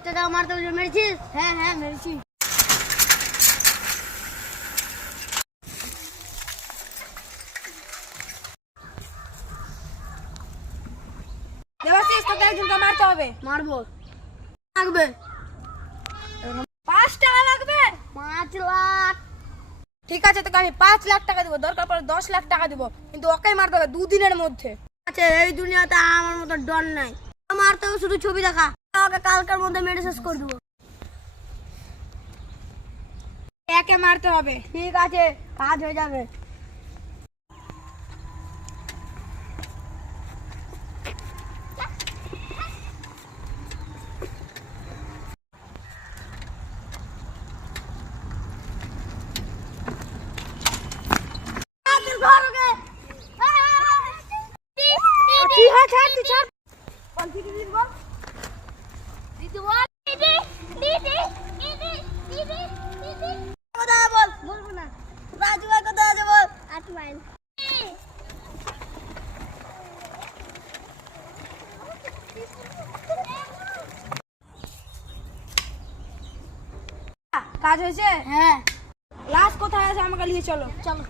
দাও মারতে বলে মেরেছিস? হ্যাঁ হ্যাঁ মেরেছি। দেবাশিস তোকে একজনকে মারতে হবে। মারবো। লাগবে 5 টাকা লাগবে। 5 লাখ। ঠিক আছে তোকে আমি 5 লাখ টাকা দেবো, দরকার পড়ে 10 লাখ টাকা দেবো, কিন্তু ওকে মারতে হবে 2 দিনের মধ্যে। আচ্ছা এই দুনিয়াতে আমার মতো ডন নাই। মারতে হবে শুধু ছবি দেখা। ওকে কালকের মধ্যে মেরে শেষ করে দেবো। একে মারতে হবে। ঠিক আছে কাজ হয়ে যাবে। কি হয় ছাড় তুই ছাড়। বল দিদি বল। দিদি বল। দিদি কোথায় বল? বলবো না। রাজু ভাই কোথায় আছে বল? 8 মাইল। কাজ হয়েছে? হ্যাঁ লাশ কোথায় আছে আমাকে নিয়ে চলো। চলো।